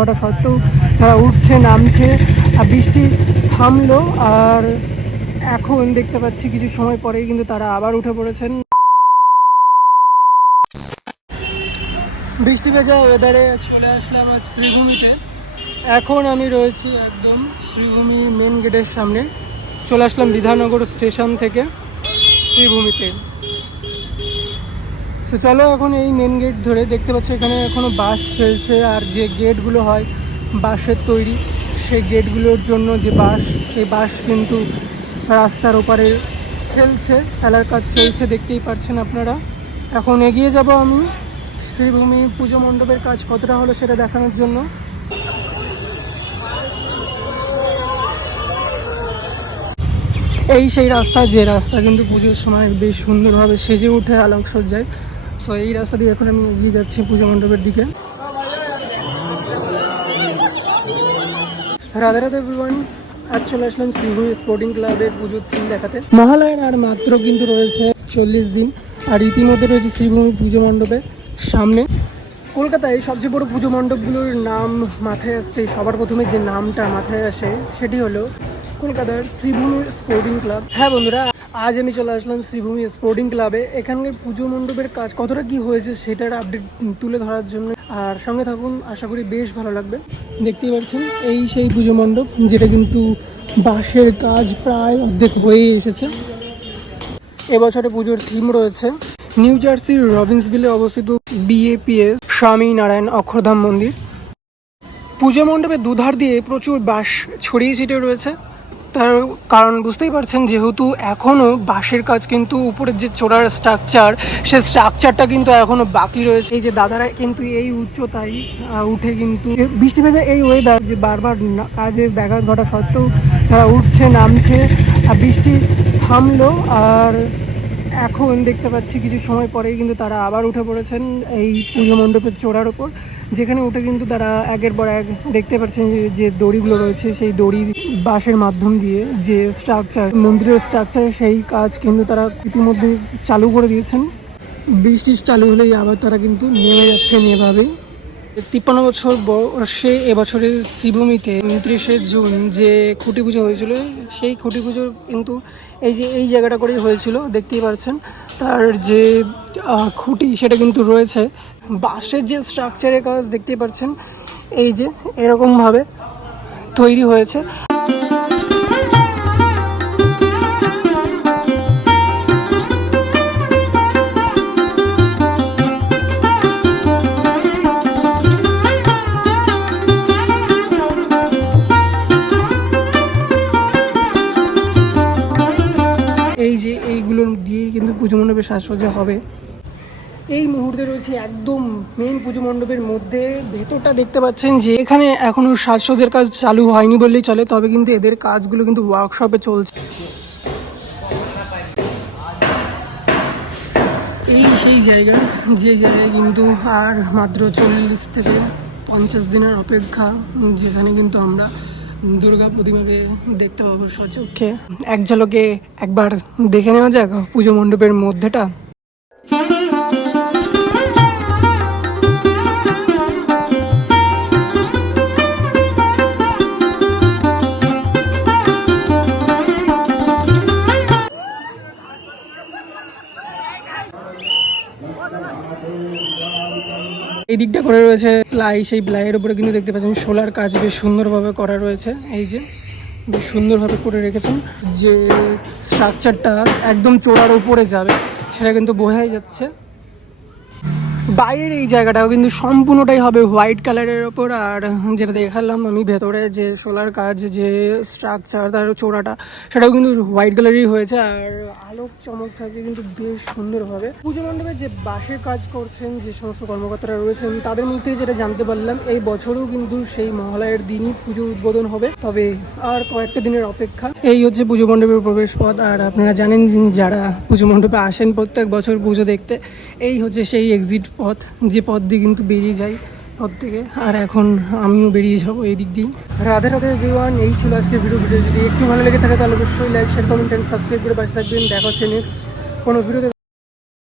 ঘটা সত্ত্বেও তারা উঠছে নামছে। আর বৃষ্টি থামলো, আর এখন দেখতে পাচ্ছি কিছু সময় পরেই কিন্তু তারা আবার উঠে পড়েছেন। বৃষ্টি ভেজা ওয়েদারে চলে আসলাম আজ শ্রীভূমিতে। এখন আমি রয়েছি একদম শ্রীভূমি মেন গেটের সামনে। চলে আসলাম বিধাননগর স্টেশন থেকে শ্রীভূমিতে। তো চলো এখন এই মেন গেট ধরে, দেখতে পাচ্ছি এখানে এখনও বাঁশ ফেলছে, আর যে গেটগুলো হয় বাঁশের তৈরি, সেই গেটগুলোর জন্য যে বাঁশ, সেই বাঁশ কিন্তু রাস্তার ওপারে ফেলছে, ফেলার কাজ চলছে, দেখতেই পাচ্ছেন আপনারা। এখন এগিয়ে যাব আমি শ্রীভূমি পুজো মণ্ডপের কাজ কতটা হলো সেটা দেখানোর জন্য। এই সেই রাস্তা, যে রাস্তা কিন্তু পুজোর সময় বেশ সুন্দরভাবে সেজে ওঠে আলোকসজ্জায়। সো এই রাস্তা দিয়ে এখন আমি এগিয়ে যাচ্ছি পুজো মণ্ডপের দিকে। রাধে রাধে এভরিওয়ান, আজ চলে আসলাম শ্রীভূমি স্পোর্টিং ক্লাবের পুজোর থিম দেখাতে। মহালয়ার আর মাত্র কিন্তু রয়েছে 40 দিন, আর ইতিমধ্যে রয়েছে শ্রীভূমি পুজো মণ্ডপের সামনে। কলকাতায় সবচেয়ে বড় পুজো মণ্ডপগুলোর নাম মাথায় আসতে সবার প্রথমে যে নামটা মাথায় আসে সেটি হলো কলকাতার শ্রীভূমি স্পোর্টিং ক্লাব। হ্যাঁ বন্ধুরা, আজ আমি চলে আসলাম শ্রীভূমি স্পোর্টিং ক্লাবে। এখানকার পুজো মণ্ডপের কাজ কতটা কি হয়েছে সেটার আপডেট তুলে ধরার জন্য, আর সঙ্গে থাকুন, আশা করি বেশ ভালো লাগবে। দেখতেই পাচ্ছেন এই সেই পুজো মণ্ডপ, যেটা কিন্তু বাঁশের কাজ প্রায় অর্ধেক হয়ে এসেছে। এবছরে পুজোর থিম রয়েছে নিউ জার্সির রবিন্সভিলে অবস্থিত BAPS স্বামী নারায়ণ অক্ষরধাম মন্দির। পুজো মণ্ডপের দুধার দিয়ে প্রচুর বাঁশ ছড়িয়ে ছিটিয়ে রয়েছে। তার কারণ বুঝতেই পারছেন, যেহেতু এখনও বাঁশের কাজ কিন্তু উপরের যে চোড়ার স্ট্রাকচার, সে স্ট্রাকচারটা কিন্তু এখনও বাকি রয়েছে। এই যে দাদারা কিন্তু এই উচ্চতায় উঠে কিন্তু বৃষ্টি ভেজা এই ওয়েদার, যে বারবার কাজে ব্যাঘাত ঘটা সত্ত্বেও তারা উঠছে নামছে। আর বৃষ্টি থামলো, আর এখন দেখতে পাচ্ছি কিছু সময় পরেই কিন্তু তারা আবার উঠে পড়েছেন এই পুজো মণ্ডপের চূড়ার ওপর, যেখানে উঠে কিন্তু তারা একের পর এক, দেখতে পাচ্ছেন যে দড়িগুলো রয়েছে, সেই দড়ি বাঁশের মাধ্যম দিয়ে যে স্ট্রাকচার, মন্দিরের স্ট্রাকচার, সেই কাজ কিন্তু তারা ইতিমধ্যে চালু করে দিয়েছেন। বৃষ্টি চালু হলেই আবার তারা কিন্তু নেমে যাচ্ছেন এভাবেই। 53 বছর বর্ষে এবছরের শ্রীভূমিতে 29শে জুন যে খুঁটি পুজো হয়েছিল, সেই খুঁটি পুজো কিন্তু এই জায়গাটা করেই হয়েছিল। দেখতেই পাচ্ছেন তার যে খুঁটি, সেটা কিন্তু রয়েছে বাঁশের যে স্ট্রাকচারের কাজ, দেখতেই পাচ্ছেন এই যে এরকমভাবে তৈরি হয়েছে। এই যে এইগুলোর দিয়েই কিন্তু পুজো মণ্ডপের সাজসজ্জা হবে। এই মুহূর্তে রয়েছে একদম মেন পুজো মণ্ডপের মধ্যে। ভেতরটা দেখতে পাচ্ছেন যে এখানে এখনও সাজসজ্জার কাজ চালু হয়নি বললেই চলে, তবে কিন্তু এদের কাজগুলো কিন্তু ওয়ার্কশপে চলছে। এই সেই জায়গা, যে জায়গায় কিন্তু আর মাত্র 40 থেকে 50 দিনের অপেক্ষা, যেখানে কিন্তু আমরা দুর্গা প্রতিমাকে দেখতে পাবো সচক্ষে। এক ঝলকে একবার দেখে নেওয়া যাক পুজো মণ্ডপের মধ্যেটা। এই দিকটা করে রয়েছে প্লাই, সেই প্লাইয়ের উপরে কিন্তু দেখতে পাচ্ছেন সোলার কাজ বেশ সুন্দরভাবে করা রয়েছে। এই যে বেশ সুন্দরভাবে করে রেখেছেন, যে স্ট্রাকচারটা একদম চোড়ার উপরে যাবে সেটা কিন্তু বোঝাই যাচ্ছে। বাইরের এই জায়গাটাও কিন্তু সম্পূর্ণটাই হবে হোয়াইট কালারের ওপর, আর যেটা দেখালাম আমি ভেতরে যে সোলার কাজ, যে স্ট্রাকচার, তার চোড়াটা, সেটাও কিন্তু হোয়াইট কালারই হয়েছে। আর আলোক চমক থাকছে কিন্তু বেশ সুন্দরভাবে। পুজো মণ্ডপে যে বাঁশের কাজ করছেন যে সমস্ত কর্মকর্তারা রয়েছেন, তাদের মুখ থেকে যেটা জানতে পারলাম, এই বছরও কিন্তু সেই মহালয়ের দিনই পুজো উদ্বোধন হবে, তবে আর কয়েকটা দিনের অপেক্ষা। এই হচ্ছে পুজো মণ্ডপের প্রবেশ পথ। আর আপনারা জানেন যারা পুজো মণ্ডপে আসেন প্রত্যেক বছর পুজো দেখতে, এই হচ্ছে সেই এক্সিট পথ, যে পথ দিয়ে কিন্তু বেরিয়ে যায় পথ থেকে। আর এখন আমিও বেরিয়ে যাবো এই দিক দিয়ে। রাধে রাধে এভরিওয়ান, এই ছিল আজকে ভিডিও। যদি একটু ভালো লেগে থাকে তাহলে অবশ্যই like, share, comment and subscribe করে পাশে থাকবেন। দেখা হচ্ছে নেক্সট কোনো ভিডিওতে।